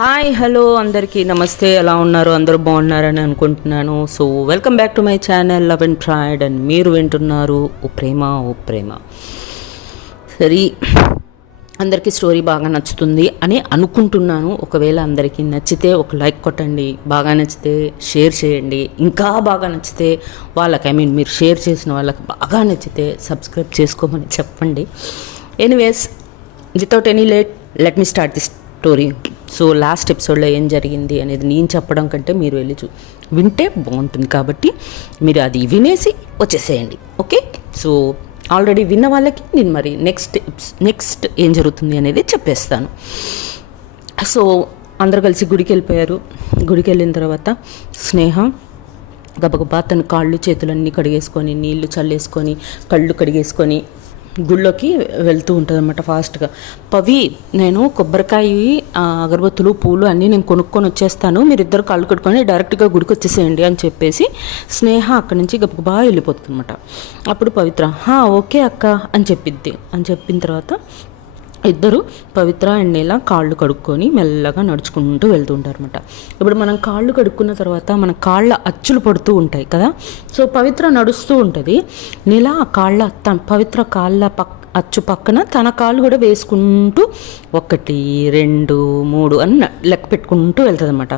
Hi hello అందరికీ నమస్తే. ఎలా ఉన్నారు? అందరూ బాగున్నారని అనుకుంటున్నాను. So welcome back to my channel love and tried and మీరు వింటున్నారు ఓ ప్రేమ. సరే, అందరికీ స్టోరీ బాగా నచ్చుతుంది అని అనుకుంటున్నాను. ఒకవేళ అందరికీ నచ్చితే ఒక లైక్ కొట్టండి, బాగా నచ్చితే షేర్ చేయండి, ఇంకా బాగా నచ్చితే వాళ్ళకి మీరు షేర్ చేసిన వాళ్ళకి బాగా నచ్చితే సబ్స్క్రైబ్ చేసుకోమని చెప్పండి. Anyways, without any let me start this story. So last ఎపిసోడ్లో ఏం జరిగింది అనేది నేను చెప్పడం కంటే మీరు వెళ్ళి వింటే బాగుంటుంది, కాబట్టి మీరు అది వినేసి వచ్చేసేయండి. ఓకే, సో ఆల్రెడీ విన్న వాళ్ళకి నేను మరి నెక్స్ట్ ఏం జరుగుతుంది అనేది చెప్పేస్తాను. సో అందరు కలిసి గుడికి వెళ్ళిపోయారు. గుడికి వెళ్ళిన తర్వాత స్నేహ గబగబా తన కాళ్ళు చేతులన్నీ కడిగేసుకొని నీళ్లు చల్లేసుకొని కళ్ళు కడిగేసుకొని గుళ్ళోకి వెళ్తూ ఉంటుంది అన్నమాట ఫాస్ట్గా. పవి, నేను కొబ్బరికాయ అగరబత్తులు పూలు అన్నీ నేను కొనుక్కొని వచ్చేస్తాను, మీరిద్దరు కాళ్ళు కట్టుకొని డైరెక్ట్గా గుడికి వచ్చేసేయండి అని చెప్పేసి స్నేహ అక్కడి నుంచి గబగబా వెళ్ళిపోతుంది అనమాట. అప్పుడు పవిత్ర ఓకే అక్క అని చెప్పిన తర్వాత ఇద్దరు పవిత్ర అండ్ నీల కాళ్ళు కడుక్కొని మెల్లగా నడుచుకుంటూ వెళ్తూ ఉంటారు అనమాట. ఇప్పుడు మనం కాళ్ళు కడుక్కున్న తర్వాత మన కాళ్ళ అచ్చులు పడుతూ ఉంటాయి కదా. సో పవిత్ర నడుస్తూ ఉంటుంది, నీల పవిత్ర కాళ్ళ అచ్చు పక్కన తన కాళ్ళు కూడా వేసుకుంటూ 1 2 3 అని లెక్క పెట్టుకుంటూ వెళ్తుంది అనమాట.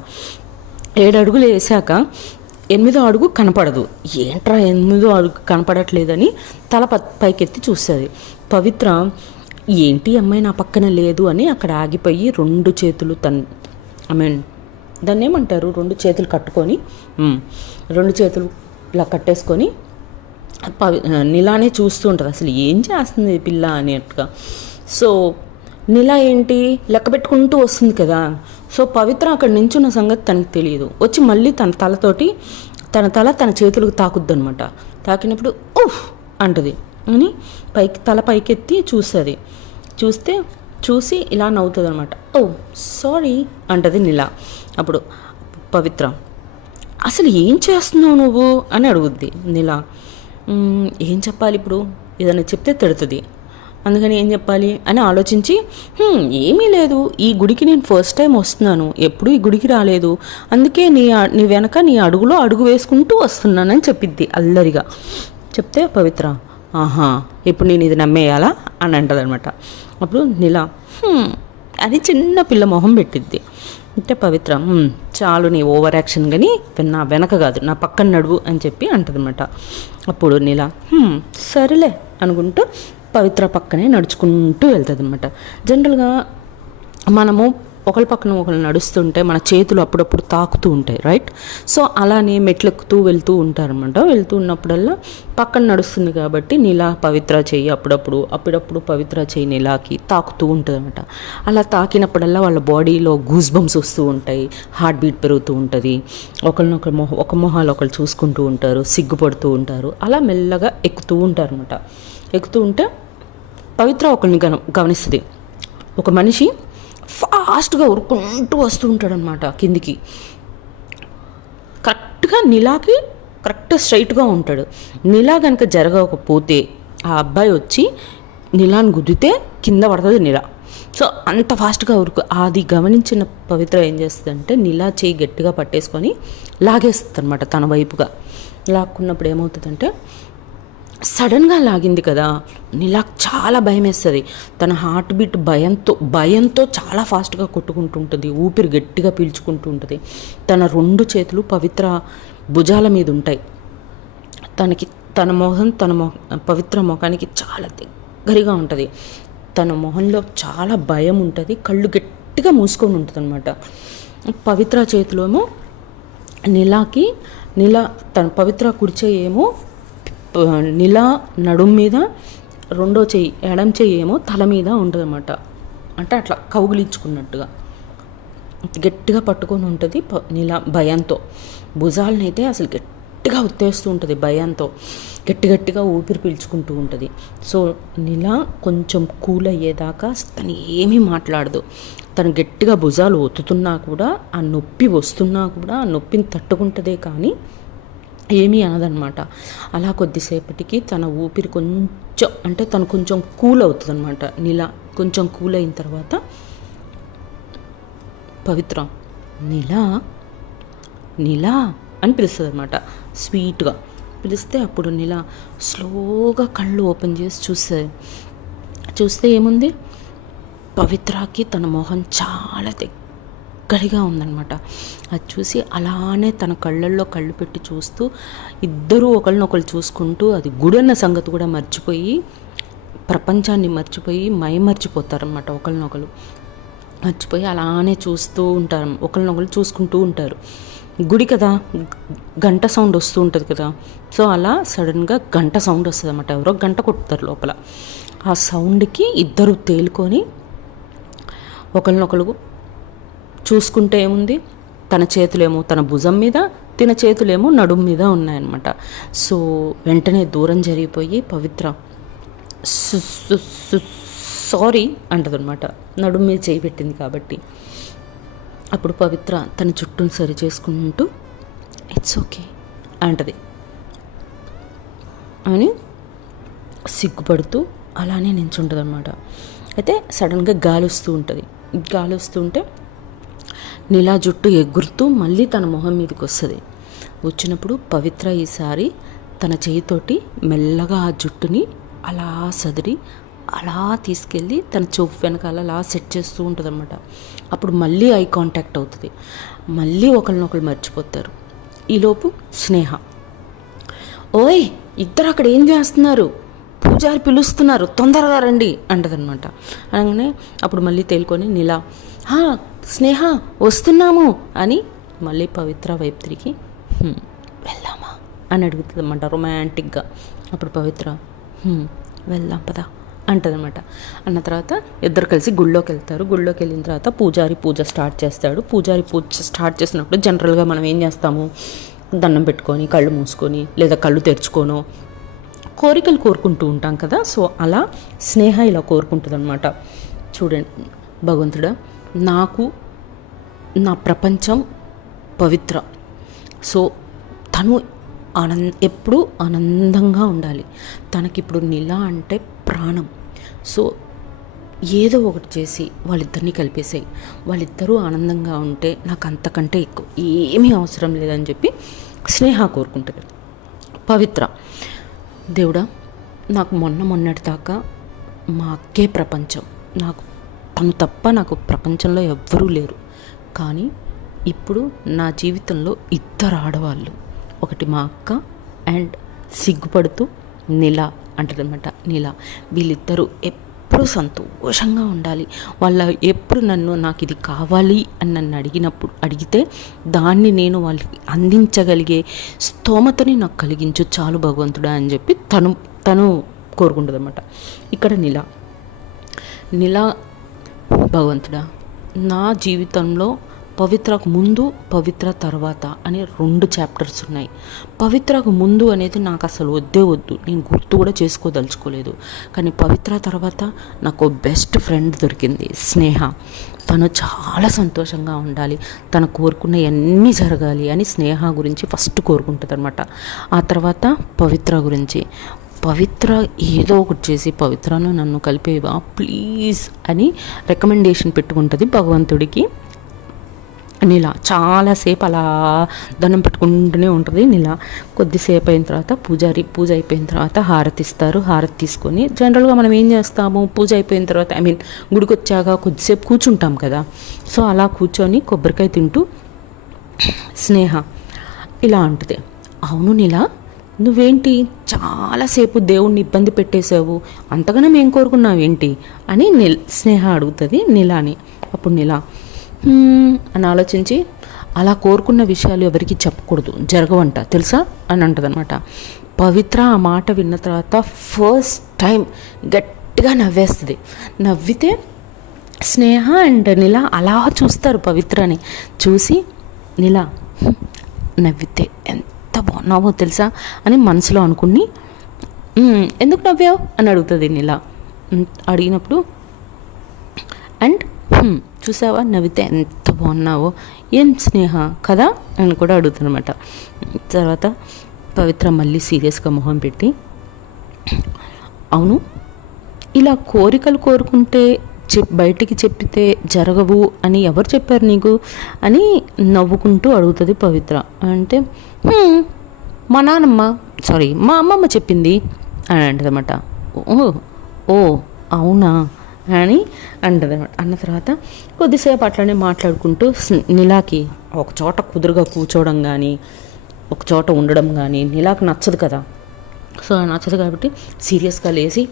7 అడుగులు వేసాక 8వ అడుగు కనపడదు. ఏంట్రా 8వ అడుగు కనపడట్లేదని తల పైకెత్తి చూస్తుంది. పవిత్ర ఏంటి అమ్మాయి నా పక్కన లేదు అని అక్కడ ఆగిపోయి 2 చేతులు దాన్ని ఏమంటారు, 2 చేతులు కట్టుకొని 2 చేతులు ఇలా కట్టేసుకొని నీలానే చూస్తూ ఉంటుంది. అసలు ఏం చేస్తుంది పిల్ల అన్నట్టుగా. సో నీలా ఏంటి లెక్క పెట్టుకుంటూ వస్తుంది కదా. సో పవిత్ర అక్కడ నించున్న సంగతి తనకు తెలియదు. వచ్చి మళ్ళీ తన తల తన చేతులకు తాకుద్ది అనమాట. తాకినప్పుడు ఉఫ్ అంటది అని తల పైకెత్తి చూసి ఇలా నవ్వుతుంది అనమాట. ఓ సారీ అంటది నీలా. అప్పుడు పవిత్ర, అసలు ఏం చేస్తున్నావు నువ్వు అని అడుగుద్ది నీలా. ఏం చెప్పాలి ఇప్పుడు, ఏదైనా చెప్తే తిడుతుంది, అందుకని ఏం చెప్పాలి అని ఆలోచించి ఏమీ లేదు, ఈ గుడికి నేను ఫస్ట్ టైం వస్తున్నాను, ఎప్పుడు ఈ గుడికి రాలేదు, అందుకే నీ వెనక నీ అడుగులో అడుగు వేసుకుంటూ వస్తున్నానని చెప్పిద్ది అల్లరిగా. చెప్తే పవిత్ర ఇప్పుడు నేను ఇది నమ్మేయాలా అని అంటది అనమాట. అప్పుడు నీలా అని చిన్న పిల్ల మొహం పెట్టిద్ది. అంటే పవిత్ర చాలు నీ ఓవర్ యాక్షన్, కానీ నా వెనక కాదు నా పక్కన నడువు అని చెప్పి అంటదనమాట. అప్పుడు నీలా సరేలే అనుకుంటూ పవిత్ర పక్కనే నడుచుకుంటూ వెళ్తుంది అనమాట. జనరల్గా మనము ఒకరి పక్కన ఒకరు నడుస్తుంటే మన చేతులు అప్పుడప్పుడు తాకుతూ ఉంటాయి, రైట్? సో అలానే మెట్లెక్కుతూ వెళ్తూ ఉంటారనమాట. వెళ్తూ ఉన్నప్పుడల్లా పక్కన నడుస్తుంది కాబట్టి నీలా పవిత్ర చెయ్యి అప్పుడప్పుడు పవిత్ర చెయ్యి నీలాకి తాకుతూ ఉంటుంది అనమాట. అలా తాకినప్పుడల్లా వాళ్ళ బాడీలో గూస్ బంప్స్ వస్తూ ఉంటాయి, హార్ట్ బీట్ పెరుగుతూ ఉంటుంది, ఒక మొహాలు ఒకళ్ళు చూసుకుంటూ ఉంటారు, సిగ్గుపడుతూ ఉంటారు. అలా మెల్లగా ఎక్కుతూ ఉంటారు అనమాట. ఎక్కుతూ ఉంటే పవిత్ర ఒకరిని గమనిస్తుంది. ఒక మనిషి ఫాస్ట్గా ఉరుక్కుంటూ వస్తూ ఉంటాడనమాట కిందికి. కరెక్ట్గా నీలాకి స్ట్రైట్గా ఉంటాడు. నీలా కనుక జరగకపోతే ఆ అబ్బాయి వచ్చి నీలాని గుద్దితే కింద పడుతుంది నీలా. సో అంత ఫాస్ట్గా అది గమనించిన పవిత్ర ఏం చేస్తుందంటే నీలా చేయి గట్టిగా పట్టేసుకొని లాగేస్తుంది అనమాట తన వైపుగా. లాక్కున్నప్పుడు ఏమవుతుందంటే సడన్గా లాగింది కదా, నీలా చాలా భయం వేస్తుంది. తన హార్ట్ బీట్ భయంతో చాలా ఫాస్ట్గా కొట్టుకుంటుంటుంది, ఊపిరి గట్టిగా పీల్చుకుంటూ ఉంటుంది. తన 2 చేతులు పవిత్ర భుజాల మీద ఉంటాయి. పవిత్ర ముఖానికి చాలా దగ్గరగా ఉంటుంది. తన మొహంలో చాలా భయం ఉంటుంది, కళ్ళు గట్టిగా మూసుకొని ఉంటుంది అనమాట. పవిత్ర చేతిలోమో తన పవిత్ర కుడిచే ఏమో నీలా నడుం మీద, రెండో చెయ్యి ఎడం చెయ్యి ఏమో తల మీద ఉంటుంది అన్నమాట. అంటే అట్లా కౌగిలించుకున్నట్టుగా గట్టిగా పట్టుకొని ఉంటుంది నీలా భయంతో. భుజాలనైతే అసలు గట్టిగా ఉత్తేస్తూ ఉంటుంది భయంతో, గట్టిగా ఊపిరి పీల్చుకుంటూ ఉంటుంది. సో నీలా కొంచెం కూల్ అయ్యేదాకా తను ఏమీ మాట్లాడదు. తను గట్టిగా భుజాలు ఒత్తుతున్నా కూడా, ఆ నొప్పి వస్తున్నా కూడా ఆ నొప్పిని తట్టుకుంటుందే కానీ ఏమీ అనదనమాట. అలా కొద్దిసేపటికి తన ఊపిరి తను కొంచెం కూల్ అవుతుంది అనమాట. నీలా కొంచెం కూల్ అయిన తర్వాత పవిత్ర నీలా నీలా అని పిలుస్తుంది అనమాట. స్వీట్గా పిలిస్తే అప్పుడు నీలా స్లోగా కళ్ళు ఓపెన్ చేసి చూస్తే ఏముంది, పవిత్రకి తన మొహం చాలా దగ్గరగా ఉందన్నమాట. అది చూసి అలానే తన కళ్ళల్లో కళ్ళు పెట్టి చూస్తూ ఇద్దరూ ఒకళ్ళనొకళ్ళు చూసుకుంటూ, అది గుడన్న సంగతి కూడా మర్చిపోయి, ప్రపంచాన్ని మర్చిపోయి మైమర్చిపోతారనమాట. ఒకళ్ళనొకళ్ళు మర్చిపోయి అలానే చూస్తూ ఉంటారు, ఒకళ్ళనొకళ్ళు చూసుకుంటూ ఉంటారు. గుడి కదా, గంట సౌండ్ వస్తూ ఉంటుంది కదా. సో అలా సడన్గా గంట సౌండ్ వస్తుంది అన్నమాట. ఎవరో గంట కొట్టుతారు లోపల. ఆ సౌండ్కి ఇద్దరు తేలుకొని ఒకళ్ళనొకళ్ళు చూసుకుంటే ఏముంది, తన చేతులేమో తన భుజం మీద, తన చేతులేమో నడుము మీద ఉన్నాయన్నమాట. సో వెంటనే దూరం జరిగిపోయి పవిత్ర సారీ అంటదనమాట, నడుము మీద చేయి పెట్టింది కాబట్టి. అప్పుడు పవిత్ర తన చుట్టూను సరి చేసుకుంటూ ఇట్స్ ఓకే అంటది అని సిగ్గుపడుతూ అలానే నించుంటుంది అనమాట. అయితే సడన్గా గాలి వస్తూ ఉంటుంది. గాలి వస్తుంటే నీలా జుట్టు ఎగురుతూ మళ్ళీ తన మొహం మీదకి వస్తుంది. వచ్చినప్పుడు పవిత్ర ఈసారి తన చేయితోటి మెల్లగా ఆ జుట్టుని అలా సదిరి అలా తీసుకెళ్ళి తన చూపు వెనకాల అలా సెట్ చేస్తూ ఉంటుంది అనమాట. అప్పుడు మళ్ళీ ఐ కాంటాక్ట్ అవుతుంది. మళ్ళీ ఒకరినొకరు మర్చిపోతారు. ఈలోపు స్నేహ, ఓయ్ ఇద్దరు అక్కడ ఏం చేస్తున్నారు, పూజారి పిలుస్తున్నారు, తొందరగా రండి అంటదనమాట. అనగానే అప్పుడు మళ్ళీ తేలుకొని నీలా స్నేహ వస్తున్నాము అని మళ్ళీ పవిత్ర వైపు తిరిగి వెళ్దామా అని అడుగుతుంది అన్నమాట రొమాంటిక్గా. అప్పుడు పవిత్ర వెళ్దాం పదా అంటదనమాట. అన్న తర్వాత ఇద్దరు కలిసి గుళ్ళోకి వెళ్తారు. గుళ్ళోకి వెళ్ళిన తర్వాత పూజారి పూజ స్టార్ట్ చేస్తాడు. పూజారి పూజ స్టార్ట్ చేసినప్పుడు జనరల్గా మనం ఏం చేస్తాము, దండం పెట్టుకొని కళ్ళు మూసుకొని లేదా కళ్ళు తెరుచుకోనో కోరికలు కోరుకుంటూ ఉంటాం కదా. సో అలా స్నేహ ఇలా కోరుకుంటుంది అనమాట. చూడండి భగవంతుడా, నాకు నా ప్రపంచం పవిత్ర, సో తను ఎప్పుడూ ఆనందంగా ఉండాలి. తనకిప్పుడు నీలా అంటే ప్రాణం. సో ఏదో ఒకటి చేసి వాళ్ళిద్దరినీ కలిపేసాయి, వాళ్ళిద్దరూ ఆనందంగా ఉంటే నాకు అంతకంటే ఎక్కువ ఏమీ అవసరం లేదని చెప్పి స్నేహ కోరుకుంటుంది. పవిత్ర, దేవుడా నాకు మొన్నటి దాకా మా అక్కే ప్రపంచం, నాకు తను తప్ప నాకు ప్రపంచంలో ఎవ్వరూ లేరు. కానీ ఇప్పుడు నా జీవితంలో ఇద్దరు ఆడవాళ్ళు, ఒకటి మా అక్క అండ్ సిగ్గుపడుతూ నీలా అంటదనమాట. నీలా వీళ్ళిద్దరూ ఎప్పుడు సంతోషంగా ఉండాలి. వాళ్ళ ఎప్పుడు నాకు ఇది కావాలి అని నన్ను అడిగితే దాన్ని నేను వాళ్ళకి అందించగలిగే స్తోమతని నాకు కలిగించు చాలు భగవంతుడా అని చెప్పి తను కోరుకుంటుంది అనమాట. ఇక్కడ నీలా భగవంతుడా, నా జీవితంలో పవిత్రకు ముందు పవిత్ర తర్వాత అని 2 చాప్టర్స్ ఉన్నాయి. పవిత్రకు ముందు అనేది నాకు అసలు వద్దు, నేను గుర్తు కూడా చేసుకోదలుచుకోలేదు. కానీ పవిత్ర తర్వాత నాకు బెస్ట్ ఫ్రెండ్ దొరికింది స్నేహ. తను చాలా సంతోషంగా ఉండాలి, తను కోరుకున్నవన్నీ జరగాలి అని స్నేహ గురించి ఫస్ట్ కోరుకుంటుంది అనమాట. ఆ తర్వాత పవిత్ర గురించి, పవిత్ర ఏదో ఒకటి చేసి పవిత్రను నన్ను కలిపేవా ప్లీజ్ అని రికమెండేషన్ పెట్టుకుంటుంది భగవంతుడికి. నీలా చాలాసేపు అలా దండం పెట్టుకుంటూనే ఉంటుంది. నీలా కొద్దిసేపు అయిన తర్వాత పూజ అయిపోయిన తర్వాత హారతి ఇస్తారు. హారతి తీసుకొని జనరల్గా మనం ఏం చేస్తాము, పూజ అయిపోయిన తర్వాత గుడికి వచ్చాక కొద్దిసేపు కూర్చుంటాం కదా. సో అలా కూర్చొని కొబ్బరికాయ తింటూ స్నేహ ఇలా అంటుంది, అవును నీలా నువ్వేంటి చాలాసేపు దేవుణ్ణి ఇబ్బంది పెట్టేశావు, అంతగానో మేము కోరుకున్నావు ఏంటి అని స్నేహ అడుగుతుంది నీలాని. అప్పుడు నీలా అని ఆలోచించి, అలా కోరుకున్న విషయాలు ఎవరికి చెప్పకూడదు, జరగవంట తెలుసా అని అంటదనమాట. పవిత్ర ఆ మాట విన్న తర్వాత ఫస్ట్ టైం గట్టిగా నవ్వేస్తుంది. నవ్వితే స్నేహ అండ్ నీలా అలా చూస్తారు పవిత్రని. చూసి నీలా నవ్వితే ఎంత బాగున్నావో తెలుసా అని మనసులో అనుకుని ఎందుకు నవ్వావు అని అడుగుతుంది నీలా. అడిగినప్పుడు అండ్ చూసావా నవ్వితే ఎంత బాగున్నావో, ఏం స్నేహ కదా అని కూడా అడుగుతానమాట. తర్వాత పవిత్ర మళ్ళీ సీరియస్గా మొహం పెట్టి, అవును ఇలా కోరికలు కోరుకుంటే బయటికి చెప్పితే జరగవు అని ఎవరు చెప్పారు నీకు అని నవ్వుకుంటూ అడుగుతుంది పవిత్ర. అంటే మా నాన్నమ్మ మా అమ్మమ్మ చెప్పింది అని అంటదన్నమాట. ఓ ఓ అవునా అని అంటదన్నమాట. అన్న తర్వాత కొద్దిసేపు అట్లనే మాట్లాడుకుంటూ నీలాకి ఒక చోట కుదురుగా కూర్చోవడం కానీ ఒక చోట ఉండడం కానీ నీలాకి నచ్చదు కదా. సో నచ్చదు కాబట్టి సీరియస్గా లేచి,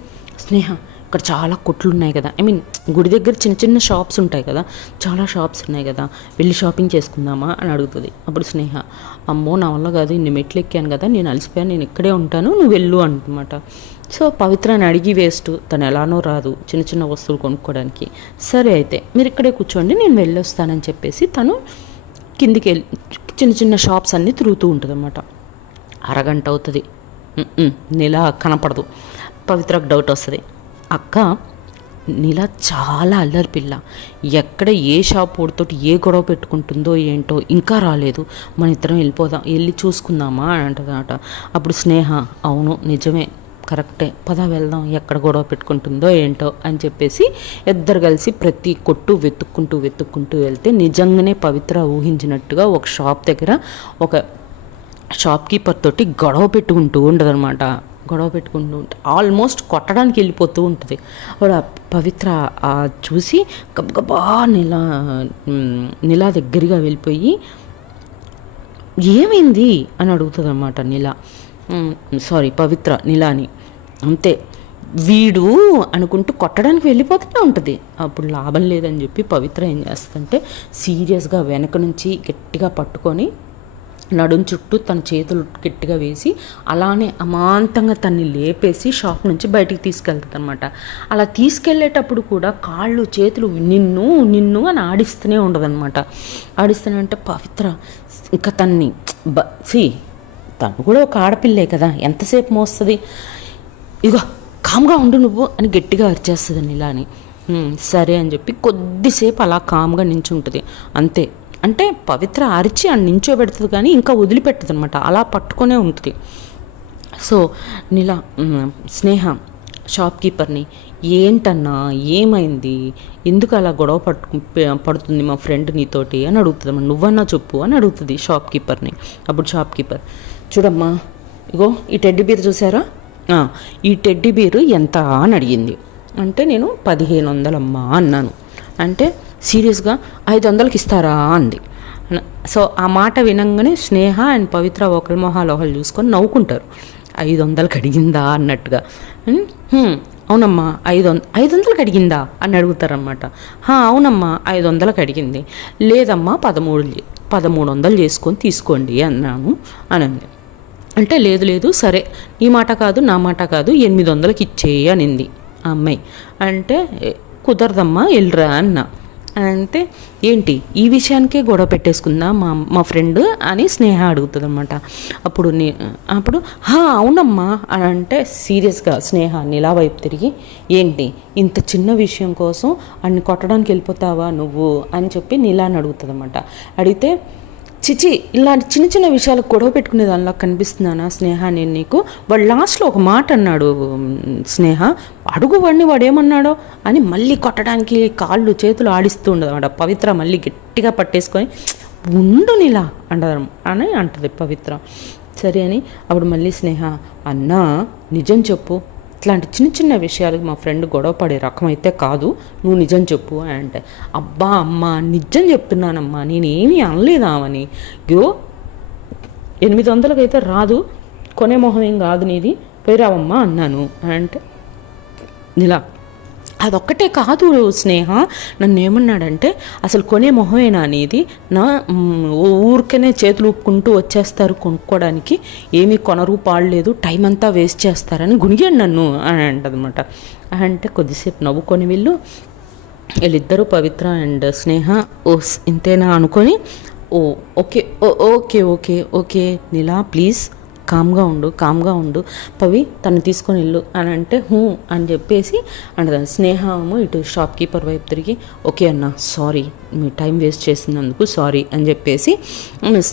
స్నేహ ఇక్కడ చాలా కొట్లు ఉన్నాయి కదా, ఐ మీన్ గుడి దగ్గర చిన్న చిన్న షాప్స్ ఉంటాయి కదా, చాలా షాప్స్ ఉన్నాయి కదా, వెళ్ళి షాపింగ్ చేసుకుందామా అని అడుగుతుంది. అప్పుడు స్నేహ, అమ్మో నా వల్ల కాదు, ఇన్ని మెట్లు ఎక్కాను కదా, నేను అలసిపోయాను, నేను ఇక్కడే ఉంటాను, నువ్వు వెళ్ళు అంటమాట. సో పవిత్రని అడిగి వేస్ట్, తను ఎలానో రాదు చిన్న చిన్న వస్తువులు కొనుక్కోవడానికి. సరే అయితే మీరు ఇక్కడే కూర్చోండి, నేను వెళ్ళొస్తానని చెప్పేసి తను కిందికి వెళ్ళి చిన్న చిన్న షాప్స్ అన్నీ తిరుగుతూ ఉంటుంది అన్నమాట. అరగంట అవుతుంది, నీల కనపడదు. పవిత్రకు డౌట్ వస్తుంది, అక్క నీల చాలా అల్లరి పిల్ల, ఎక్కడ ఏ షాప్ ఓడితోటి ఏ గొడవ పెట్టుకుంటుందో ఏంటో, ఇంకా రాలేదు, మన ఇద్దరం వెళ్ళి చూసుకుందామా అని అంటదన్నమాట. అప్పుడు స్నేహ, అవును నిజమే, కరెక్టే, పద వెళ్దాం, ఎక్కడ గొడవ పెట్టుకుంటుందో ఏంటో అని చెప్పేసి ఇద్దరు కలిసి ప్రతి కొట్టు వెతుక్కుంటూ వెళ్తే నిజంగానే పవిత్ర ఊహించినట్టుగా ఒక షాప్ దగ్గర ఒక షాప్ కీపర్ తోటి గొడవ పెట్టుకుంటూ ఉండదన్నమాట. గొడవ పెట్టుకుంటూ ఉంటే ఆల్మోస్ట్ కొట్టడానికి వెళ్ళిపోతూ ఉంటుంది. అప్పుడు పవిత్ర చూసి గబగబా నీలా దగ్గరగా వెళ్ళిపోయి ఏమైంది అని అడుగుతుంది అన్నమాట. పవిత్ర నీలాని. అంతే, వీడు అనుకుంటూ కొట్టడానికి వెళ్ళిపోతూనే ఉంటుంది. అప్పుడు లాభం లేదని చెప్పి పవిత్ర ఏం చేస్తుందంటే సీరియస్గా వెనక నుంచి గట్టిగా పట్టుకొని నడుం చుట్టూ తన చేతులు గట్టిగా వేసి అలానే అమాంతంగా తన్ని లేపేసి షాప్ నుంచి బయటికి తీసుకెళ్తుంది అనమాట. అలా తీసుకెళ్ళేటప్పుడు కూడా కాళ్ళు చేతులు నిన్ను అని ఆడిస్తూనే ఉండదన్నమాట. ఆడిస్తూనే అంటే పవిత్ర ఇంకా తన్ని తను కూడా ఒక ఆడపిల్లే కదా, ఎంతసేపు మోస్తుంది, ఇగో కామ్గా ఉండు నువ్వు అని గట్టిగా అరిచేస్తుంది నీలాని. సరే అని చెప్పి కొద్దిసేపు అలా కామ్గా నించుంటుంది. అంతే, అంటే పవిత్ర అరిచి అని నించోబెడుతుంది కానీ ఇంకా వదిలిపెట్టదు అనమాట, అలా పట్టుకొనే ఉంటుంది. సో స్నేహ షాప్ కీపర్ని, ఏంటన్నా ఏమైంది, ఎందుకు అలా గొడవ పడుతుంది మా ఫ్రెండ్ నీతోటి అని అడుగుతుంది. నువ్వన్నా చెప్పు అని అడుగుతుంది షాప్ కీపర్ని. అప్పుడు షాప్ కీపర్, చూడమ్మా ఇగో ఈ టెడ్డీ బీర్ చూసారా, ఈ టెడ్డీ బీరు ఎంత అని అడిగింది. అంటే నేను 1500 అమ్మా అన్నాను. అంటే సీరియస్గా 500కి ఇస్తారా అంది. సో ఆ మాట వినంగానే స్నేహ అండ్ పవిత్ర ఒకరి మొహాలు ఒకళ్ళు చూసుకొని నవ్వుకుంటారు. 500కి అడిగిందా అన్నట్టుగా. అవునమ్మా 500కి అడిగిందా అని అడుగుతారనమాట. అవునమ్మా 500కి అడిగింది. లేదమ్మా 1300 చేసుకొని తీసుకోండి అన్నాను అని అంది. అంటే లేదు సరే నీ మాట కాదు నా మాట కాదు 800కి ఇచ్చేయి అనింది ఆ అమ్మాయి. అంటే కుదరదమ్మా వెళ్ళరా అన్నా. అంటే ఏంటి ఈ విషయానికే గొడవ పెట్టేసుకుందా మా ఫ్రెండ్ అని స్నేహ అడుగుతుంది అనమాట. అప్పుడు అవునమ్మా అని అంటే సీరియస్గా స్నేహ నీలా వైపు తిరిగి, ఏంటి ఇంత చిన్న విషయం కోసం అన్ని కొట్టడానికి వెళ్ళిపోతావా నువ్వు అని చెప్పి నీలాని అడుగుతుంది అనమాట. అడిగితే చిచి ఇలాంటి చిన్న చిన్న విషయాలకు గొడవ పెట్టుకునే దానిలా కనిపిస్తున్నానా స్నేహ నేను నీకు, వాడు లాస్ట్లో ఒక మాట అన్నాడు స్నేహ, అడుగు వాడు ఏమన్నాడో అని మళ్ళీ కొట్టడానికి కాళ్ళు చేతులు ఆడిస్తూ ఉండదు అన్నమాట. పవిత్ర మళ్ళీ గట్టిగా పట్టేసుకొని ఉండు నీలా అని అంటది పవిత్ర. సరే అని అప్పుడు మళ్ళీ స్నేహ, అన్నా నిజం చెప్పు, ఇట్లాంటి చిన్న చిన్న విషయాలకు మా ఫ్రెండ్ గొడవ పడే రకం అయితే కాదు, నువ్వు నిజం చెప్పు అని అంటే, అబ్బా అమ్మ నిజం చెప్తున్నానమ్మా నేనేమీ అనలేదామని, 800కి అయితే రాదు, కొనే మొహం ఏం కాదు నీది, పోయిరావమ్మా అన్నాను అంటే ఇలా అదొక్కటే కాదు స్నేహ, నన్ను ఏమన్నాడంటే అసలు కొనే మొహమేనా అనేది, నా ఊరికనే చేతులు ఊపుకుంటూ వచ్చేస్తారు కొనుక్కోవడానికి, ఏమీ కొనరు పాడలేదు, టైం అంతా వేస్ట్ చేస్తారని గుణిగాడు నన్ను అని అంటదన్నమాట. అంటే కొద్దిసేపు నవ్వుకొని వీళ్ళిద్దరూ పవిత్ర అండ్ స్నేహ ఇంతేనా అనుకొని okay okay okay okay Neela please కామ్గా ఉండు పవి తను తీసుకొని వెళ్ళు అని అంటే అని చెప్పేసి అంటే స్నేహము ఇటు షాప్ కీపర్ వైపు తిరిగి, ఓకే అన్న సారీ మీ టైం వేస్ట్ చేసినందుకు సారీ అని చెప్పేసి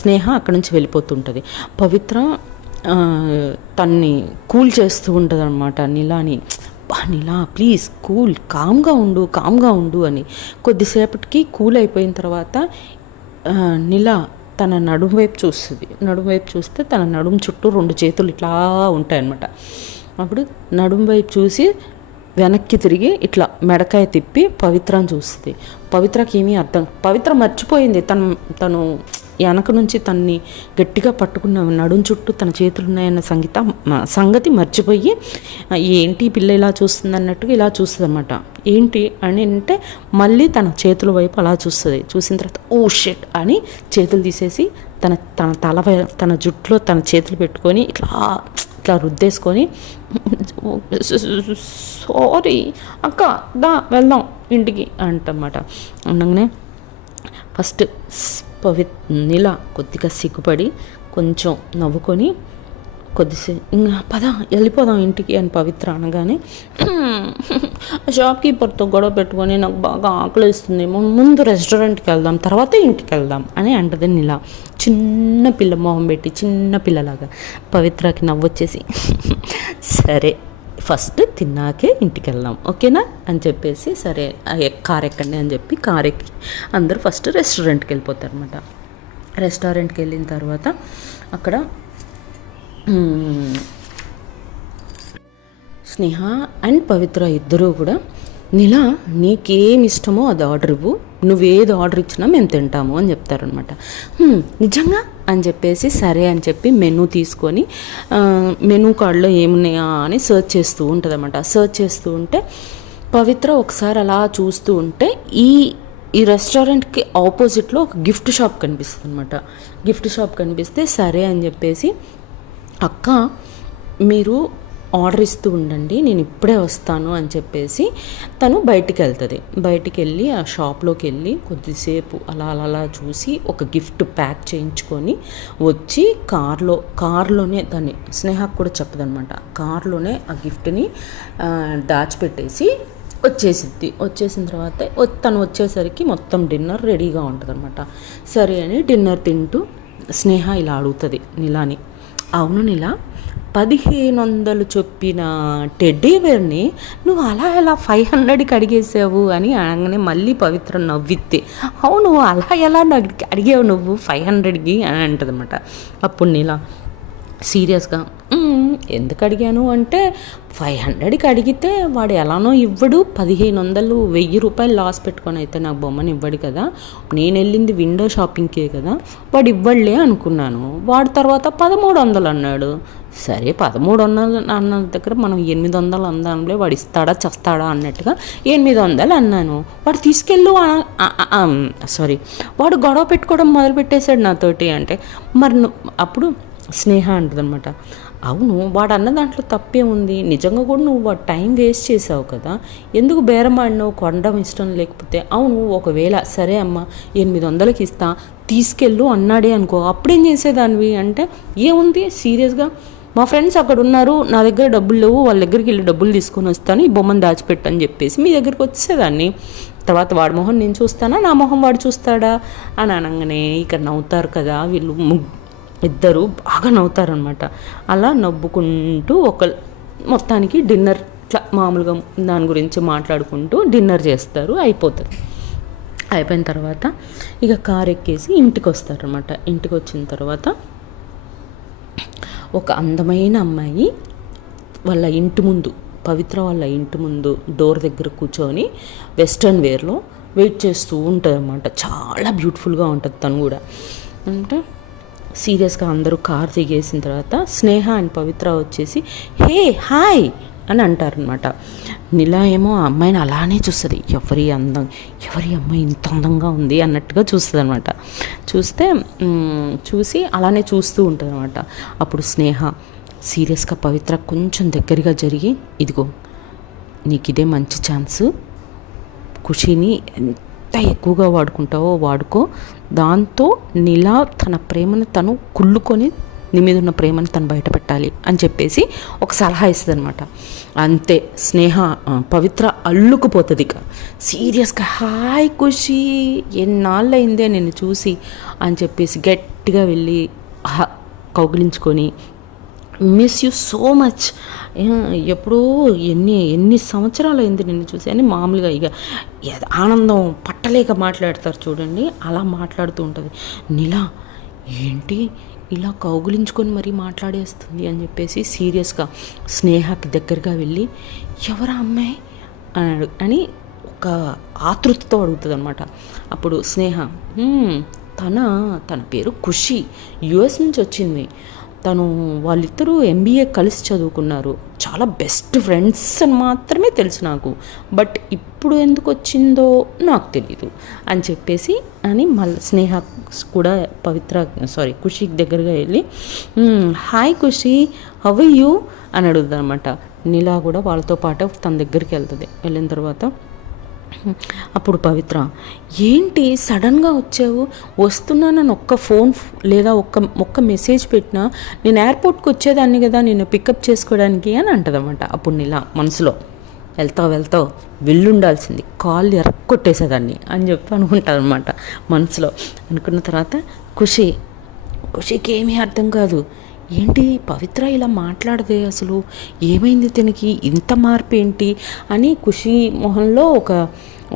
స్నేహ అక్కడి నుంచి వెళ్ళిపోతుంటుంది. పవిత్ర తన్ని కూల్ చేస్తూ ఉంటుంది అనమాట నీలాని. నీలా ప్లీజ్ కామ్గా ఉండు అని. కొద్దిసేపటికి కూల్ అయిపోయిన తర్వాత నీలా తన నడుము వైపు చూస్తుంది. నడుము వైపు చూస్తే తన నడుము చుట్టూ 2 చేతులు ఇట్లా ఉంటాయన్నమాట. అప్పుడు నడుము వైపు చూసి వెనక్కి తిరిగి ఇట్లా మెడకాయ తిప్పి పవిత్రని చూస్తుంది. పవిత్రకి ఏమీ పవిత్ర మర్చిపోయింది తను వెనక నుంచి తన్ని గట్టిగా పట్టుకున్న నడుం చుట్టూ తన చేతులు ఉన్నాయన్న సంగతి మర్చిపోయి ఏంటి పిల్ల ఇలా చూస్తుంది అన్నట్టుగా ఇలా చూస్తుంది అన్నమాట. ఏంటి అని అంటే మళ్ళీ తన చేతుల వైపు అలా చూస్తుంది. చూసిన తర్వాత ఓ షిట్ అని చేతులు తీసేసి తన జుట్టులో తన చేతులు పెట్టుకొని ఇట్లా రుద్దేసుకొని సారీ అక్క వెళ్దాం ఇంటికి అంటమాట. అనగానే ఫస్ట్ నీలా కొద్దిగా సిగ్గుపడి కొంచెం నవ్వుకొని కొద్దిసేపు ఇంకా వెళ్ళిపోదాం ఇంటికి అని పవిత్ర అనగానే షాప్ కీపర్తో గొడవ పెట్టుకొని నాకు బాగా ఆకలిస్తుంది, ముందు రెస్టారెంట్కి వెళ్దాం తర్వాత ఇంటికి వెళ్దాం అని అంటది నీలా. చిన్న పిల్ల మొహం పెట్టి చిన్న పిల్లలాగా. పవిత్రకి నవ్వొచ్చేసి సరే ఫస్ట్ తిన్నాకే ఇంటికి వెళ్దాం ఓకేనా అని చెప్పేసి సరే కార్ ఎక్కండి అని చెప్పి కార్ ఎక్కి అందరూ ఫస్ట్ రెస్టారెంట్కి వెళ్ళిపోతారు అనమాట. రెస్టారెంట్కి వెళ్ళిన తర్వాత అక్కడ స్నేహ అండ్ పవిత్ర ఇద్దరూ కూడా నీలా నీకేమి ఇష్టమో అది ఆర్డర్ ఇవ్వు, నువ్వేది ఆర్డర్ ఇచ్చినా మేము తింటాము అని చెప్తారనమాట. నిజంగా అని చెప్పేసి సరే అని చెప్పి మెనూ తీసుకొని మెనూ కార్డులో ఏమున్నాయా అని సెర్చ్ చేస్తూ ఉంటుంది అనమాట. సెర్చ్ చేస్తూ ఉంటే పవిత్ర ఒకసారి అలా చూస్తూ ఉంటే ఈ రెస్టారెంట్కి ఆపోజిట్లో ఒక గిఫ్ట్ షాప్ కనిపిస్తుంది అనమాట. గిఫ్ట్ షాప్ కనిపిస్తే సరే అని చెప్పేసి అక్క మీరు ఆర్డర్ ఇస్తూ ఉండండి నేను ఇప్పుడే వస్తాను అని చెప్పేసి తను బయటికి వెళ్తుంది. బయటికి వెళ్ళి ఆ షాప్లోకి వెళ్ళి కొద్దిసేపు అలా చూసి ఒక గిఫ్ట్ ప్యాక్ చేయించుకొని వచ్చి కార్లోనే దాన్ని స్నేహకు కూడా చెప్పదనమాట. కార్లోనే ఆ గిఫ్ట్ని దాచిపెట్టేసి వచ్చేసిన తర్వాత తను వచ్చేసరికి మొత్తం డిన్నర్ రెడీగా ఉంటుంది అనమాట. సరే అని డిన్నర్ తింటూ స్నేహ ఇలా అడుగుతుంది నీలాని, అవును నీలా 1500 చెప్పిన టెడ్డీ బేర్ని నువ్వు అలా ఎలా 500కి అడిగేసావు అని అనగానే మళ్ళీ పవిత్ర నవ్వితే అవును అలా ఎలా అడిగావు నువ్వు 500కి అని అంటుంది అనమాట. అప్పుడు నీలా సీరియస్గా ఎందుకు అడిగాను అంటే 500కి అడిగితే వాడు ఎలానో ఇవ్వడు, 1500 1000 లాస్ పెట్టుకొని అయితే నాకు బొమ్మని ఇవ్వడు కదా, నేను వెళ్ళింది విండో షాపింగ్కే కదా, వాడు ఇవ్వడులే అనుకున్నాను. వాడు తర్వాత 1300 అన్నాడు. సరే 1300 అన్న దగ్గర మనం 800 అందాంలే, వాడు ఇస్తాడా చస్తాడా అన్నట్టుగా 800 అన్నాను. వాడు తీసుకెళ్ళు వాడు గొడవ పెట్టుకోవడం మొదలుపెట్టేశాడు నాతోటి అంటే మరి అప్పుడు స్నేహ అంటుందన్నమాట, అవును వాడు అన్న దాంట్లో తప్పే ఉంది, నిజంగా కూడా నువ్వు వాడు టైం వేస్ట్ చేసావు కదా, ఎందుకు బేరమాడినావు కొనడం ఇష్టం లేకపోతే. అవును ఒకవేళ సరే అమ్మ 800కి ఇస్తా తీసుకెళ్ళు అన్నాడే అనుకో అప్పుడేం చేసేదానివి అంటే ఏముంది సీరియస్గా మా ఫ్రెండ్స్ అక్కడ ఉన్నారు, నా దగ్గర డబ్బులు లేవు, వాళ్ళ దగ్గరికి వెళ్ళి డబ్బులు తీసుకొని వస్తాను, ఈ బొమ్మను దాచిపెట్టని చెప్పేసి మీ దగ్గరికి వచ్చేదాన్ని. తర్వాత వాడి మొహం నేను చూస్తానా నా మొహం వాడు చూస్తాడా అని అనగానే ఇక నవ్వుతారు కదా వీళ్ళు ఇద్దరు బాగా నవ్వుతారనమాట. అలా నవ్వుకుంటూ మొత్తానికి డిన్నర్ ఇట్లా మామూలుగా దాని గురించి మాట్లాడుకుంటూ డిన్నర్ చేస్తారు. అయిపోయిన తర్వాత ఇక కార్ ఎక్కేసి ఇంటికి వస్తారనమాట. ఇంటికి వచ్చిన తర్వాత ఒక అందమైన అమ్మాయి వాళ్ళ ఇంటి ముందు పవిత్ర వాళ్ళ ఇంటి ముందు డోర్ దగ్గర కూర్చొని వెస్ట్రన్ వేర్లో వెయిట్ చేస్తూ ఉంటుంది అన్నమాట. చాలా బ్యూటిఫుల్గా ఉంటుంది తను కూడా. అంటే సీరియస్గా అందరూ కార్ దిగేసిన తర్వాత స్నేహ అండ్ పవిత్ర వచ్చేసి హే హాయ్ అని అంటారనమాట. నీలా ఏమో ఆ అమ్మాయిని అలానే చూస్తుంది, ఎవరి అమ్మాయి ఇంత అందంగా ఉంది అన్నట్టుగా చూస్తుంది అనమాట. చూసి అలానే చూస్తూ ఉంటుంది అనమాట. అప్పుడు స్నేహ సీరియస్గా పవిత్ర కొంచెం దగ్గరగా జరిగి ఇదిగో నీకు ఇదే మంచి ఛాన్స్, ఖుషీని ఎంత ఎక్కువగా వాడుకుంటావో వాడుకో, దాంతో నీలా తన ప్రేమను తను కుళ్ళుకొని నీ మీద ఉన్న ప్రేమను తను బయట పెట్టాలి అని చెప్పేసి ఒక సలహా ఇస్తుంది అనమాట. అంతే స్నేహ పవిత్ర అల్లుకుపోతుంది. ఇక సీరియస్గా హాయ్ ఖుషి ఎన్నాళ్ళు అయిందే నేను చూసి అని చెప్పేసి గట్టిగా వెళ్ళి కౌగిలించుకొని మిస్ యూ సో మచ్. ఎప్పుడో ఎన్ని సంవత్సరాలు అయింది నిన్ను చూసి అని మామూలుగా ఇక ఆనందం పట్టలేక మాట్లాడతారు చూడండి, అలా మాట్లాడుతూ ఉంటుంది. నీలా ఏంటి ఇలా కౌగులించుకొని మరీ మాట్లాడేస్తుంది అని చెప్పేసి సీరియస్గా స్నేహకి దగ్గరగా వెళ్ళి ఎవరా అమ్మాయి అని ఒక ఆతృతతో అడుగుతుంది అనమాట. అప్పుడు స్నేహ తన పేరు ఖుషి, యుఎస్ నుంచి వచ్చింది. వాళ్ళిద్దరూ ఎంబీఏ కలిసి చదువుకున్నారు, చాలా బెస్ట్ ఫ్రెండ్స్ అని మాత్రమే తెలుసు నాకు, బట్ ఇప్పుడు ఎందుకు వచ్చిందో నాకు తెలీదు అని చెప్పేసి అని మళ్ళీ స్నేహ కూడా ఖుషికి దగ్గరగా వెళ్ళి hi Khushi, how are you అని అడుగుతుంది అనమాట. నీలా కూడా వాళ్ళతో పాటు తన దగ్గరికి వెళ్తుంది. వెళ్ళిన తర్వాత అప్పుడు పవిత్ర ఏంటి సడన్గా వచ్చావు, వస్తున్నానని ఒక్క ఫోన్ లేదా ఒక్క మెసేజ్ పెట్టినా నేను ఎయిర్పోర్ట్కి వచ్చేదాన్ని కదా నిన్ను పికప్ చేసుకోవడానికి అని అంటదన్నమాట. అప్పుడు నీలా మనసులో వెళ్తావు వెళ్ళుండాల్సింది, కాళ్ళు ఎరక్కొట్టేసేదాన్ని అని చెప్పి అనుకుంటారనమాట మనసులో. అనుకున్న తర్వాత ఖుషికి ఏమీ అర్థం కాదు, ఏంటి పవిత్ర ఇలా మాట్లాడదే, అసలు ఏమైంది తినకి, ఇంత మార్పు ఏంటి అని ఖుషి మొహంలో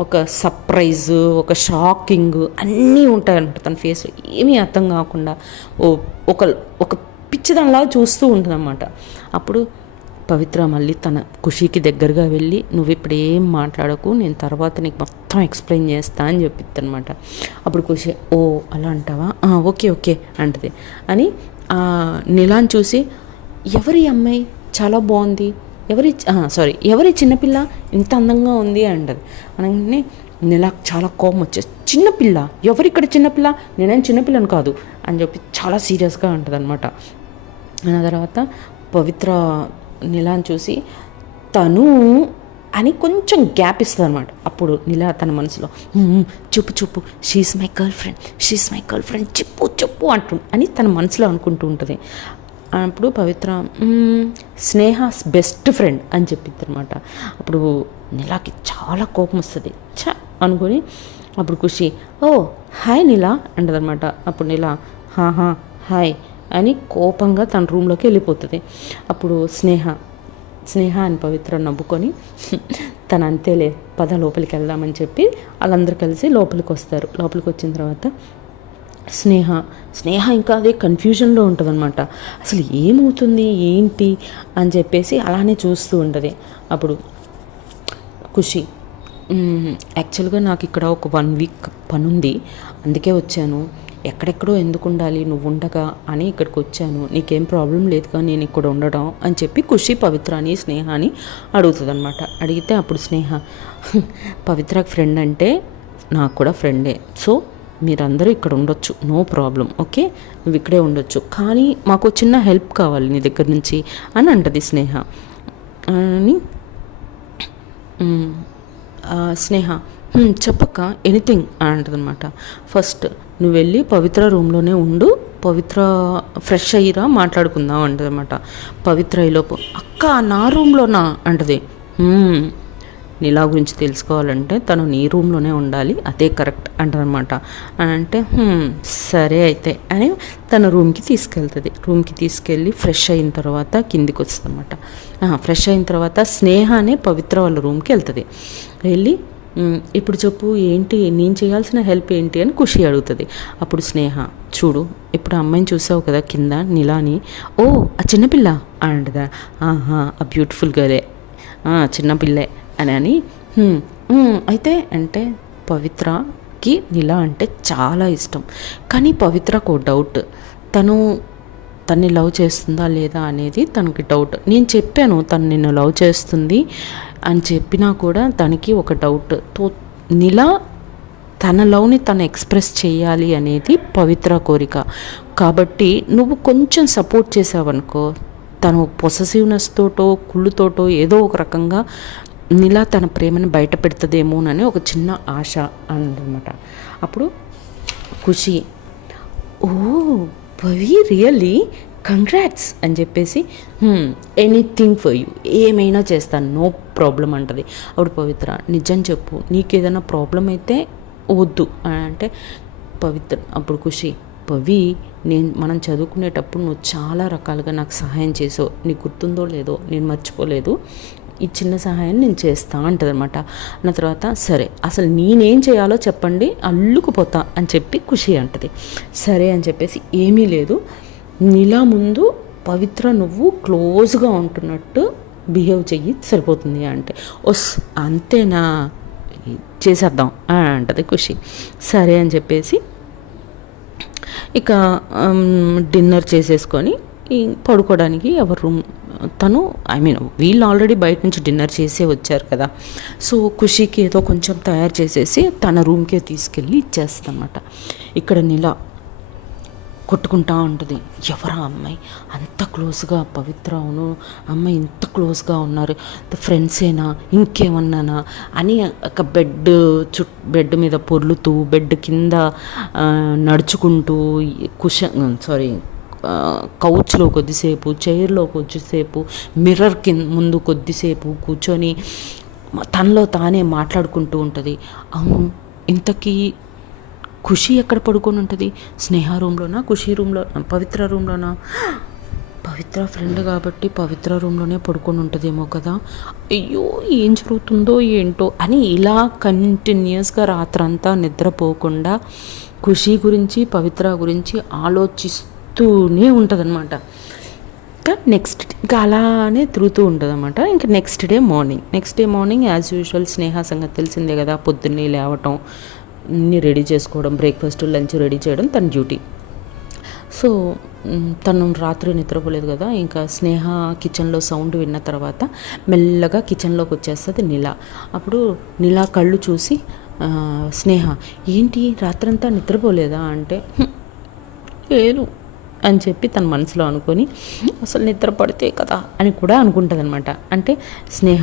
ఒక సర్ప్రైజు, ఒక షాకింగ్ అన్నీ ఉంటాయన్నమాట. తన ఫేస్లో ఏమీ అర్థం కాకుండా ఒక పిచ్చిదానిలా చూస్తూ ఉంటుందన్నమాట. అప్పుడు పవిత్ర మళ్ళీ తన ఖుషికి దగ్గరగా వెళ్ళి నువ్వు ఇప్పుడు ఏం మాట్లాడకు, నేను తర్వాత నీకు మొత్తం ఎక్స్ప్లెయిన్ చేస్తా అని చెప్పిద్ది అనమాట. అప్పుడు ఖుషి ఓ అలా అంటావా, ఓకే అంటది అని నీలాని చూసి ఎవరి అమ్మాయి చాలా బాగుంది, ఎవరి చిన్నపిల్ల ఇంత అందంగా ఉంది అంటది. అనగానే నీలాకి చాలా కోపం వచ్చేసి చిన్నపిల్ల ఎవరిక్కడ చిన్నపిల్ల, నేనేం చిన్నపిల్లని కాదు అని చెప్పి చాలా సీరియస్గా ఉంటుంది అనమాట. అన్న తర్వాత పవిత్ర నీలాని చూసి తను అని కొంచెం గ్యాప్ ఇస్తుంది అనమాట. అప్పుడు నీలా తన మనసులో చెప్పు షీఈస్ మై గర్ల్ ఫ్రెండ్ చెప్పు అని తన మనసులో అనుకుంటూ ఉంటుంది. అప్పుడు పవిత్ర స్నేహాస్ బెస్ట్ ఫ్రెండ్ అని చెప్పిద్ది అనమాట. అప్పుడు నీలాకి చాలా కోపం వస్తుంది అనుకొని అప్పుడు ఖుషి ఓ హాయ్ నీలా అంటదనమాట. అప్పుడు నీలా హాయ్ అని కోపంగా తన రూమ్లోకి వెళ్ళిపోతుంది. అప్పుడు స్నేహ అని పవిత్ర నవ్వుకొని తన అంతేలే పద లోపలికి వెళ్దామని చెప్పి వాళ్ళందరూ కలిసి లోపలికి వస్తారు. లోపలికి వచ్చిన తర్వాత స్నేహ ఇంకా అదే కన్ఫ్యూజన్లో ఉంటుంది అనమాట. అసలు ఏమవుతుంది ఏంటి అని చెప్పేసి అలానే చూస్తూ ఉంటుంది. అప్పుడు ఖుషి యాక్చువల్గా నాకు ఇక్కడ ఒక 1 వీక్ పని ఉంది, అందుకే వచ్చాను, ఎక్కడెక్కడో ఎందుకు ఉండాలి నువ్వు ఉండగా అని ఇక్కడికి వచ్చాను, నీకేం ప్రాబ్లం లేదుగా నేను ఇక్కడ ఉండడం అని చెప్పి ఖుషి పవిత్రని స్నేహాని అడుగుతుంది అనమాట. అడిగితే అప్పుడు స్నేహ పవిత్రకి ఫ్రెండ్ అంటే నాకు కూడా ఫ్రెండే, సో మీరందరూ ఇక్కడ ఉండొచ్చు, నో ప్రాబ్లం, ఓకే నువ్వు ఇక్కడే ఉండొచ్చు, కానీ మాకు చిన్న హెల్ప్ కావాలి నీ దగ్గర నుంచి అని అంటది స్నేహ. అని స్నేహ చెప్పక్క ఎనీథింగ్ అని అంటది అనమాట. ఫస్ట్ నువ్వు వెళ్ళి పవిత్ర రూమ్లోనే ఉండు, పవిత్ర ఫ్రెష్ అయ్యిరా మాట్లాడుకుందాం అంటది అనమాట. పవిత్ర ఈలోపు అక్క నా రూమ్లోనా అంటది. నీలా గురించి తెలుసుకోవాలంటే తను నీ రూమ్లోనే ఉండాలి, అదే కరెక్ట్ అంటదనమాట. అని అంటే సరే అయితే అని తన రూమ్కి తీసుకెళ్తుంది. రూమ్కి తీసుకెళ్ళి ఫ్రెష్ అయిన తర్వాత కిందికి వస్తుంది అనమాట. ఫ్రెష్ అయిన తర్వాత స్నేహానే పవిత్ర వాళ్ళ రూమ్కి వెళ్తుంది. వెళ్ళి ఇప్పుడు చెప్పు ఏంటి నేను చేయాల్సిన హెల్ప్ ఏంటి అని ఖుషి అడుగుతుంది. అప్పుడు స్నేహ చూడు ఇప్పుడు అమ్మాయిని చూసావు కదా కింద నీలాని, ఓ ఆ చిన్నపిల్ల అంటదా, ఆ బ్యూటిఫుల్ గర్లే, చిన్నపిల్లే అని అయితే అంటే పవిత్రకి నీలా అంటే చాలా ఇష్టం. కానీ పవిత్రకు ఓ డౌట్, తన్ని లవ్ చేస్తుందా లేదా అనేది తనకి డౌట్. నేను చెప్పాను తను నిన్ను లవ్ చేస్తుంది అని చెప్పినా కూడా తనకి ఒక డౌట్. నీలా తన లవ్ని తను ఎక్స్ప్రెస్ చేయాలి అనేది పవిత్ర కోరిక. కాబట్టి నువ్వు కొంచెం సపోర్ట్ చేసావనుకో తను పొసెసివ్నెస్ తోటో కుళ్ళుతోటో ఏదో ఒక రకంగా నీలా తన ప్రేమను బయట పెడుతుందేమోనని ఒక చిన్న ఆశ అన్నమాట. అప్పుడు ఖుషి ఓ పవి రియల్లీ కంగ్రాట్స్ అని చెప్పేసి ఎనీథింగ్ ఫర్ యూ, ఏమైనా చేస్తాను నో ప్రాబ్లం అంటది. అప్పుడు పవిత్ర నిజం చెప్పు నీకేదైనా ప్రాబ్లం అయితే వద్దు అని అంటే అప్పుడు ఖుషి పవి, మనం చదువుకునేటప్పుడు నువ్వు చాలా రకాలుగా నాకు సహాయం చేసావు, నీకు గుర్తుందో లేదో, నేను మర్చిపోలేదు, ఈ చిన్న సహాయం నేను చేస్తా అంటదనమాట. అన్న తర్వాత సరే అసలు నేనేం చేయాలో చెప్పండి, అల్లుకుపోతా అని చెప్పి ఖుషి అంటది. సరే అని చెప్పేసి, ఏమీ లేదు, నీలా ముందు పవిత్ర నువ్వు క్లోజ్గా ఉంటున్నట్టు బిహేవ్ చెయ్యి సరిపోతుంది అంటే, ఒస్ అంతేనా, చేసేద్దాం అని అంటది ఖుషి. సరే అని చెప్పేసి ఇక డిన్నర్ చేసేసుకొని పడుకోవడానికి ఎవరి రూమ్ తను, వీళ్ళు ఆల్రెడీ బయట నుంచి డిన్నర్ చేసే వచ్చారు కదా, సో ఖుషికి ఏదో కొంచెం తయారు చేసేసి తన రూమ్కే తీసుకెళ్ళి ఇచ్చేస్తానమాట. ఇక్కడ నీలా కొట్టుకుంటా ఉంటుంది, ఎవరా అమ్మాయి అంత క్లోజ్గా, పవిత్ర అవును అమ్మాయి ఇంత క్లోజ్గా ఉన్నారు, ఫ్రెండ్సేనా ఇంకేమన్నానా అని ఒక బెడ్ మీద పొర్లుతూ, బెడ్ కింద నడుచుకుంటూ, కౌచ్లో కొద్దిసేపు, చైర్లో కొద్దిసేపు, మిర్రర్ ముందు కొద్దిసేపు కూర్చొని తనలో తానే మాట్లాడుకుంటూ ఉంటుంది. అవును ఇంతకీ ఖుషి ఎక్కడ పడుకొని ఉంటుంది, స్నేహ రూమ్లోనా, ఖుషి రూమ్లో, పవిత్ర రూమ్లోనా, పవిత్ర ఫ్రెండ్ కాబట్టి పవిత్ర రూమ్లోనే పడుకొని ఉంటుందేమో కదా, అయ్యో ఏం జరుగుతుందో ఏంటో అని ఇలా కంటిన్యూస్గా రాత్రంతా నిద్రపోకుండా ఖుషి గురించి, పవిత్ర గురించి ఆలోచిస్తూనే ఉంటుందన్నమాట. ఇంకా ఇంకా అలానే తిరుగుతూ ఉంటుంది అనమాట. ఇంకా next day morning as usual Sneha సంగతి తెలిసిందే కదా, పొద్దున్నే లేవటం, అన్నీ రెడీ చేసుకోవడం, బ్రేక్ఫాస్ట్ లంచ్ రెడీ చేయడం తన డ్యూటీ. సో తను రాత్రి నిద్రపోలేదు కదా, ఇంకా స్నేహ కిచెన్లో సౌండ్ విన్న తర్వాత మెల్లగా కిచెన్లోకి వచ్చేస్తుంది నీలా. అప్పుడు నీలా కళ్ళు చూసి స్నేహ ఏంటి రాత్రంతా నిద్రపోలేదా అంటే, లేదు అని చెప్పి తన మనసులో అనుకొని, అసలు నిద్ర పడితే కదా అని కూడా అనుకుంటుంది అనమాట. అంటే స్నేహ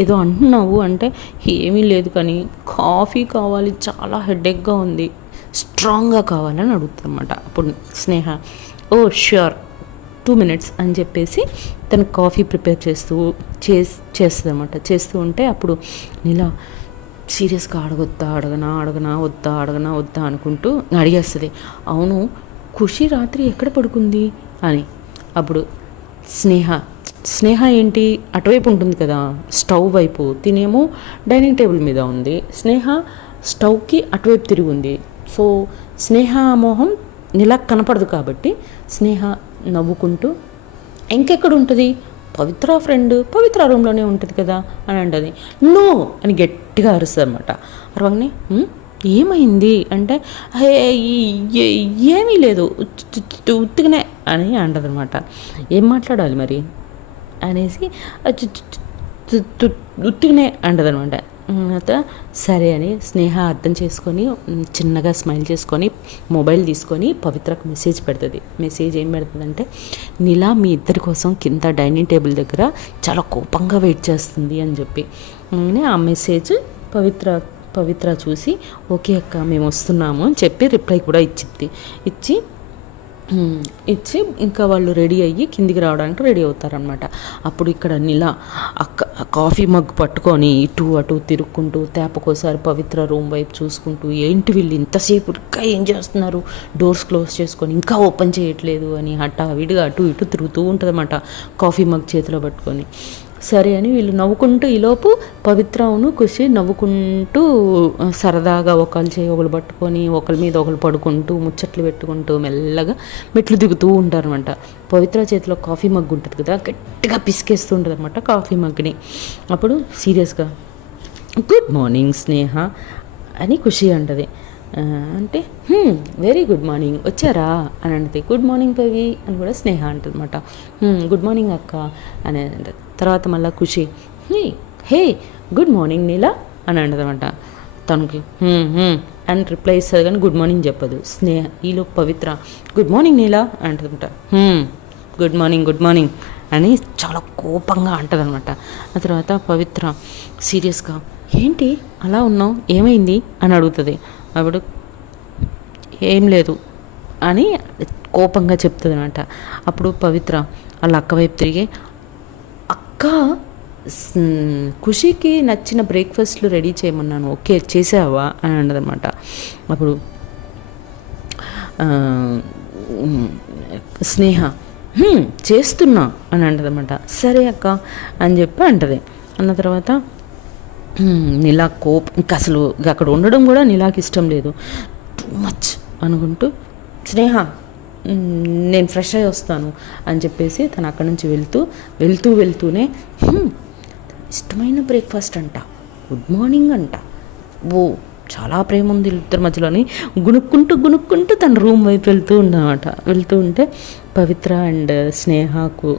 ఏదో అంటున్నావు అంటే, ఏమీ లేదు కానీ కాఫీ కావాలి, చాలా హెడేక్గా ఉంది, స్ట్రాంగ్గా కావాలని అడుగుతుంది అనమాట. అప్పుడు స్నేహ ఓ ష్యూర్ 2 minutes అని చెప్పేసి తను కాఫీ ప్రిపేర్ చేస్తుంది అనమాట. చేస్తూ ఉంటే అప్పుడు నీలా సీరియస్గా అడగనా వద్దా అనుకుంటూ అడిగేస్తుంది, అవును ఖుషి రాత్రి ఎక్కడ పడుకుంది అని. అప్పుడు స్నేహ ఏంటి అటువైపు ఉంటుంది కదా స్టవ్ వైపు, తినేమో డైనింగ్ టేబుల్ మీద ఉంది, స్నేహ స్టవ్కి అటువైపు తిరిగి ఉంది. సో స్నేహ మోహం నీలా కనపడదు కాబట్టి స్నేహ నవ్వుకుంటూ ఇంకెక్కడ ఉంటుంది, పవిత్ర ఫ్రెండ్ పవిత్ర రూమ్లోనే ఉంటుంది కదా అని అంటది. నో అని గట్టిగా అరుస్తుంది అనమాట. అరవగానే ఏమైంది అంటే, ఏమీ లేదు ఉత్తిగానే అని అంటదనమాట. ఏం మాట్లాడాలి మరి అనేసి ఉత్తిగానే అంటదనమాట. సరే అని స్నేహ అర్థం చేసుకొని చిన్నగా స్మైల్ చేసుకొని మొబైల్ తీసుకొని పవిత్రకు మెసేజ్ పెడుతుంది. మెసేజ్ ఏం పెడుతుందంటే, నీలా మీ ఇద్దరి కోసం కింద డైనింగ్ టేబుల్ దగ్గర చాలా కోపంగా వెయిట్ చేస్తుంది అని చెప్పి. ఆ మెసేజ్ పవిత్ర చూసి ఓకే అక్క మేము వస్తున్నాము అని చెప్పి రిప్లై కూడా ఇచ్చి ఇంకా వాళ్ళు రెడీ అయ్యి కిందికి రావడానికి రెడీ అవుతారనమాట. అప్పుడు ఇక్కడ నీలా కాఫీ మగ్ పట్టుకొని ఇటు అటు తిరుక్కుంటూ తేపకోసారి పవిత్ర రూమ్ వైపు చూసుకుంటూ, ఏంటి వీళ్ళు ఇంతసేపు ఇంకా ఏం చేస్తున్నారు, డోర్స్ క్లోజ్ చేసుకొని ఇంకా ఓపెన్ చేయట్లేదు అని హఠావిడిగా అటు ఇటు తిరుగుతూ ఉంటుందన్నమాట కాఫీ మగ్ చేతిలో పట్టుకొని. సరే అని వీళ్ళు నవ్వుకుంటూ, ఈలోపు పవిత్రను ఖుషి నవ్వుకుంటూ సరదాగా ఒకళ్ళు చేయి ఒకళ్ళు పట్టుకొని ఒకరి మీద ఒకళ్ళు పడుకుంటూ ముచ్చట్లు పెట్టుకుంటూ మెల్లగా మెట్లు దిగుతూ ఉంటారనమాట. పవిత్ర చేతిలో కాఫీ మగ్గు ఉంటుంది కదా, గట్టిగా పిసికేస్తూ ఉంటుంది అనమాట కాఫీ మగ్గుని. అప్పుడు సీరియస్గా గుడ్ మార్నింగ్ స్నేహ అని ఖుషి అంటది. అంటే వెరీ గుడ్ మార్నింగ్ వచ్చారా అని అంటది. గుడ్ మార్నింగ్ పవి అని కూడా స్నేహ అంటుంది అనమాట. గుడ్ మార్నింగ్ అక్క అని అంటది. తర్వాత మళ్ళీ ఖుషి హే గుడ్ మార్నింగ్ నీలా అని అంటదనమాట. తనకి అని రిప్లై ఇస్తుంది కానీ గుడ్ మార్నింగ్ చెప్పదు. స్నేహ ఈలో పవిత్ర గుడ్ మార్నింగ్ నీలా అంటదనమాట. గుడ్ మార్నింగ్ అని చాలా కోపంగా అంటదనమాట. ఆ తర్వాత పవిత్ర సీరియస్గా ఏంటి అలా ఉన్నావు ఏమైంది అని అడుగుతుంది. అప్పుడు ఏం లేదు అని కోపంగా చెప్తుంది అనమాట. అప్పుడు పవిత్ర వాళ్ళ అక్క వైపు తిరిగి, అక్క ఖుషికి నచ్చిన బ్రేక్ఫాస్ట్లు రెడీ చేయమన్నాను ఓకే చేసావా అని అన్నదనమాట. అప్పుడు ఆ, స్నేహ చేస్తున్నా అని అంటదన్నమాట. సరే అక్క అని చెప్పి అంటది. అన్న తర్వాత నీలా కోపం ఇంకా అసలు అక్కడ ఉండడం కూడా నీలాకి ఇష్టం లేదు. టూ మచ్ అనుకుంటూ స్నేహ నేను ఫ్రెష్ అయ్యి వస్తాను అని చెప్పేసి తను అక్కడి నుంచి వెళ్తూనే ఇష్టమైన బ్రేక్ఫాస్ట్ అంట, గుడ్ మార్నింగ్ అంట, ఓ చాలా ప్రేమ ఉంది ఇద్దరి మధ్యలోని గుణుక్కుంటూ తన రూమ్ వైపు వెళ్తూ ఉంటే పవిత్ర అండ్ స్నేహకు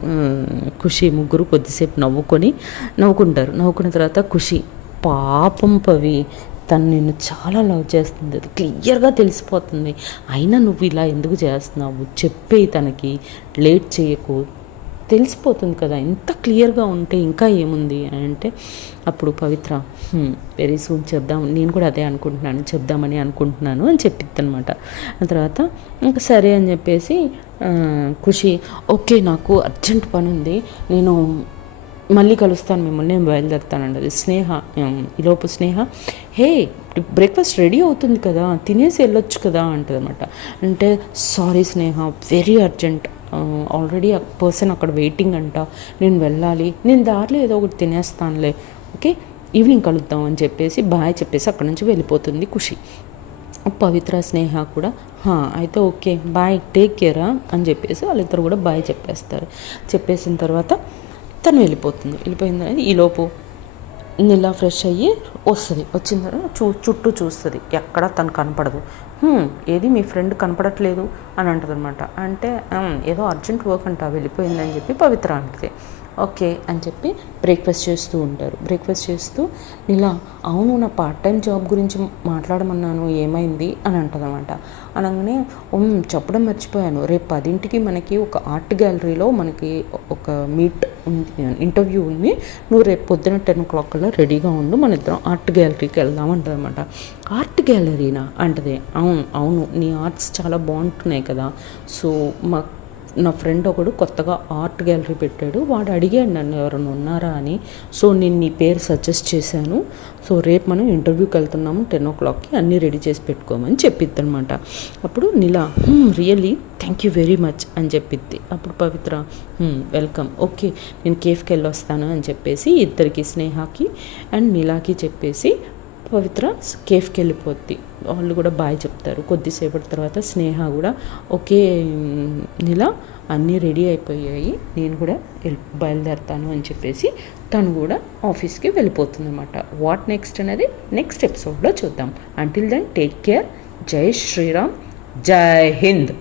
ఖుషి ముగ్గురు కొద్దిసేపు నవ్వుకుంటారు. నవ్వుకున్న తర్వాత ఖుషి పాపం పవి తను నిన్ను చాలా లవ్ చేస్తుంది, అది క్లియర్గా తెలిసిపోతుంది, అయినా నువ్వు ఇలా ఎందుకు చేస్తున్నావు చెప్పేయి, తనకి లేట్ చేయకు, తెలిసిపోతుంది కదా, ఇంత క్లియర్గా ఉంటే ఇంకా ఏముంది అని అంటే అప్పుడు పవిత్ర వెరీ సూన్ చెప్దాం, నేను కూడా అదే చెప్దామని అనుకుంటున్నాను అని చెప్పిద్ది అనమాట. ఆ తర్వాత ఇంకా సరే అని చెప్పేసి ఖుషి ఓకే నాకు అర్జెంట్ పని ఉంది, నేను మళ్ళీ కలుస్తాను మిమ్మల్ని, నేను బయలుదేరుతానండి. అది స్నేహ ఈలోపు స్నేహ హే బ్రేక్ఫాస్ట్ రెడీ అవుతుంది కదా తినేసి వెళ్ళొచ్చు కదా అంటది అనమాట. అంటే సారీ స్నేహ వెరీ అర్జెంట్, ఆల్రెడీ ఆ పర్సన్ అక్కడ వెయిటింగ్ అంట, నేను వెళ్ళాలి, నేను దారిలో ఏదో ఒకటి తినేస్తానులే, ఓకే ఈవినింగ్ కలుద్దాం అని చెప్పేసి బాయ్ చెప్పేసి అక్కడ నుంచి వెళ్ళిపోతుంది ఖుషి. పవిత్ర స్నేహ కూడా అయితే ఓకే బాయ్ టేక్ కేరా అని చెప్పేసి వాళ్ళిద్దరు కూడా బాయ్ చెప్పేసిన తర్వాత తను వెళ్ళిపోయింది. ఈలోపు నీలా ఫ్రెష్ అయ్యి వచ్చిన తర్వాత చుట్టూ చూస్తుంది, ఎక్కడ తను కనపడదు. ఏది మీ ఫ్రెండ్ కనపడట్లేదు అని అంటుంది అనమాట. అంటే ఏదో అర్జెంట్ వర్క్ అంట వెళ్ళిపోయిందని చెప్పి పవిత్ర అంటుంది. ఓకే అని చెప్పి బ్రేక్ఫాస్ట్ చేస్తూ ఇలా అవును నా పార్ట్ టైం జాబ్ గురించి మాట్లాడమన్నాను ఏమైంది అని అంటదన్నమాట. అనగానే చెప్పడం మర్చిపోయాను, రేపు 10ంటికి మనకి ఒక ఆర్ట్ గ్యాలరీలో మనకి ఒక ఇంటర్వ్యూ ఉంది, నువ్వు రేపు పొద్దున 10 o'clock కల్లా రెడీగా ఉండు, మన ఇద్దరం ఆర్ట్ గ్యాలరీకి వెళ్దాం అంటదన్నమాట. ఆర్ట్ గ్యాలరీనా అంటది. అవును నీ ఆర్ట్స్ చాలా బాగుంటున్నాయి కదా, సో నా ఫ్రెండ్ ఒకడు కొత్తగా ఆర్ట్ గ్యాలరీ పెట్టాడు, వాడు అడిగాడు నన్ను ఎవరైనా ఉన్నారా అని, సో నేను నీ పేరు సజెస్ట్ చేశాను, సో రేపు మనం ఇంటర్వ్యూకి వెళ్తున్నాము 10 o'clockకి అన్నీ రెడీ చేసి పెట్టుకోమని చెప్పిద్ది అనమాట. అప్పుడు నీలా really thank you very much అని చెప్పిద్ది. అప్పుడు పవిత్ర వెల్కమ్, ఓకే నేను కేఫ్కి వెళ్ళొస్తాను అని చెప్పేసి ఇద్దరికి స్నేహకి అండ్ నీలాకి చెప్పేసి పవిత్ర కేఫ్కి వెళ్ళిపోద్ది. వాళ్ళు కూడా బాయ్ చెప్తారు. కొద్దిసేపటి తర్వాత స్నేహ కూడా ఓకే నీలా అన్నీ రెడీ అయిపోయాయి, నేను కూడా బయలుదేరుతాను అని చెప్పేసి తను కూడా ఆఫీస్కి వెళ్ళిపోతుంది అనమాట. వాట్ నెక్స్ట్ అనేది నెక్స్ట్ ఎపిసోడ్లో చూద్దాం. Until then take care. జై శ్రీరామ్, జై హింద్.